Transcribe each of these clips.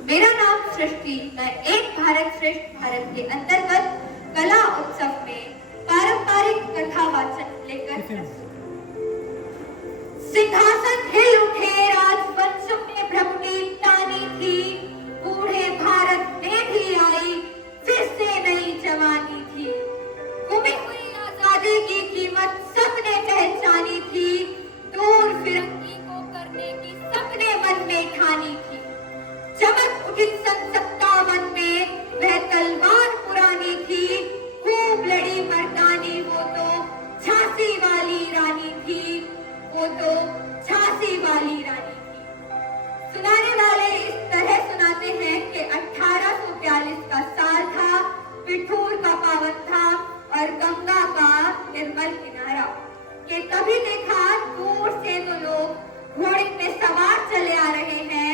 मेरा नाम सृष्टि। मैं एक भारत श्रेष्ठ भारत के अंतर्गत कला उत्सव में पारंपरिक कथा वाचन लेकर सिंहासन हिल उठे, राजवंशों ने भ्रमटी तानी थी, बूढ़े भारत ने भी आई, फिर से नई जवानी थी। गुमी हुई आजादी की कीमत सबने पहचानी थी, दूर फिरंगी को करने की सबने मन में ठानी थी। चमक उठी सन 57 में, वह तलवार पुरानी थी, खूब लड़ी मर्दानी वो तो झांसी वाली रानी थी, वो तो झांसी वाली रानी थी। सुनाने वाले इस तरह सुनाते हैं कि 1842 का साल था, पिठूर का पावन था और गंगा का निर्मल किनारा। कि तभी देखा दूर से दो लोग घोड़े पे सवार चले आ रहे हैं।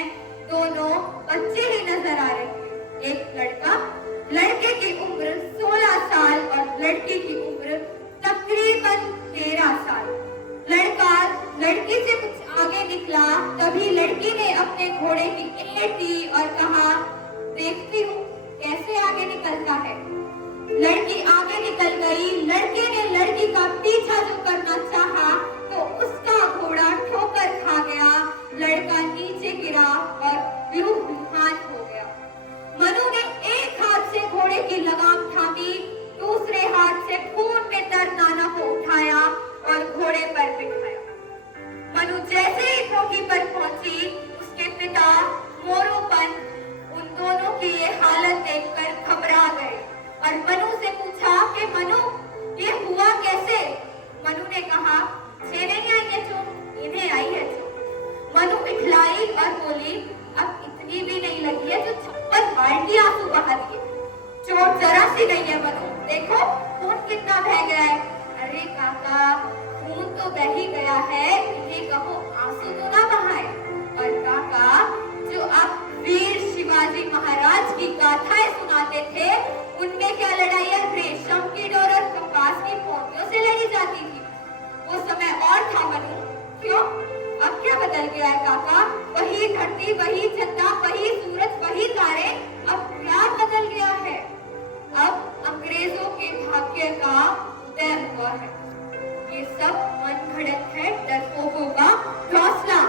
दोनों बच्चे ही नजर आ रहे हैं। एक लड़का, लड़के की उम्र 16 साल और लड़की की उम्र तकरीबन 13 साल। लड़का लड़की से कुछ आगे निकला, तभी लड़की ने अपने घोड़े की एड़ दी और कहा, देखती हूँ कैसे आगे निकलता है। लड़की आगे निकल गई। लड़के ने लड़की का पीछा जो करना चाहा तो उसका घोड़ा ठोकर खा गया। लड़का नीचे गिरा और बेहोश हो गया। मनु ने एक हाथ से घोड़े की लगाम थामी, दूसरे हाथ से खून में तर नाना को उठाया और घोड़े पर बिठाया। मनु जैसे ही चौकी पर पहुंची, उसके पिता मोरोपन उन दोनों की ये हालत देखकर घबरा गए और मनु से पूछा कि मनु ये हुआ कैसे। मनु ने कहा, छे नहीं आई है चोट, इन्हें आई है चोट। मनु इठलाई और बोली, अब इतनी भी नहीं लगी है जो 56 बाल्टी आंसू बहा दिए। चोट जरा सी नहीं है मनु, देखो खून कितना बह गया है। अरे काका, खून तो बह ही गया है, इन्हें कहो आंसू तो ना बहाए। और काका, जो आप वीर शिवाजी महाराज की गाथाएं सुनाते थे, उनमें क्या लड़ाइयां रेशम की डोर और कपास की पोंतियों से लड़ी जाती थी। वो समय और था मनु, क्यों? अब क्या बदल गया है काका? वही धरती, वही चंदा, वही सूरज, वही तारे, अब क्या बदल गया है? अब अंग्रेजों के भाग्य का उदय हुआ है। ये सब मन घड़त है डरपोकों का हौसला,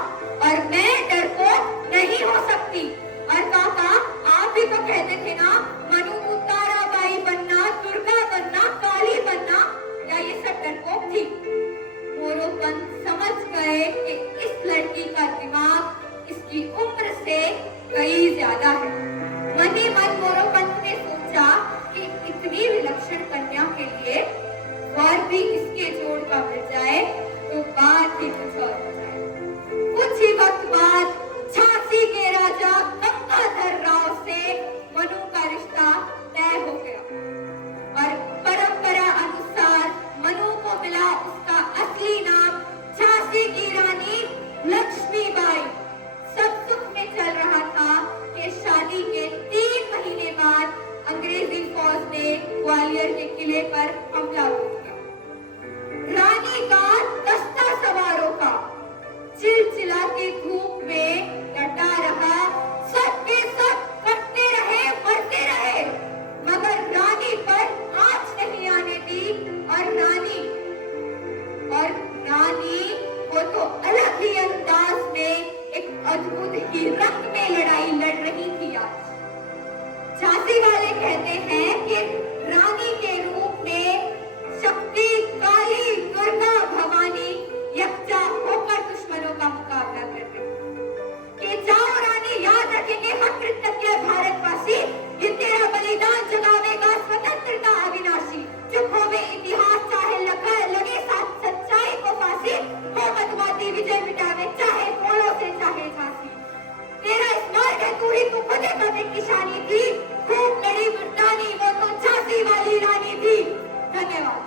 और मैं डरपोक नहीं हो सकती। और काका, आप भी तो कहते थे ना, मनु को ताराबाई बनना, दुर्गा बनना, काली बनना, या ये सब डरपोक थी? मोरोपंत समझ गए कि इस लड़की का दिमाग इसकी उम्र से कई ज्यादा है। मन ही मन मोरोपंत ने सोचा कि इतनी विलक्षण कन्या के लिए वर भी इसके जोड़ का मिल जाए तो बात ही कुछ और हो जाए। कुछ ही वक्त बाद झांसी के राजा गंगाधर राव से मनु का रिश्ता तय हो गया और परंपरा अनुसार मनु को मिला उसका असली नाम झांसी की रानी लक्ष्मीबाई। सब सुख में चल रहा था कि शादी के 3 महीने बाद अंग्रेजी फौज ने ग्वालियर के किले पर हमला बोल दिया। रानी का दस्ता सवारों का चिलचिलाती धूप में डटा रहा, सबके सब करते रहे, मरते रहे, मगर रानी पर आंच नहीं आने दी। और रानी वो तो अलग ही अंदाज में एक अद्भुत ही रंग में लड़ाई लड़ रही थी। आज झांसी वाले कहते हैं कि रानी के रूप में शक्ति, काली, दुर्गा, भवानी यकजा होकर दुश्मनों का मुकाबला कर रही कि जाओ रानी, याद रखेंगे हम कृतज्ञ भारतवासी, ये तेरा बलिदान जगावेगा स्वतंत्रता अविनाशी। चुप होवे इतिहास, चाहे लगे साथ सच्चाई को फांसी, हो मतवादी विजय मिटावे, चाहे बोलो से चाहे झांसी। तेरा इस मार्ग है, तू ही तू खुद एक निशानी थी, खूब लड़ी मर्दानी, वो तो झांसी वाली रानी थी। धन्यवाद।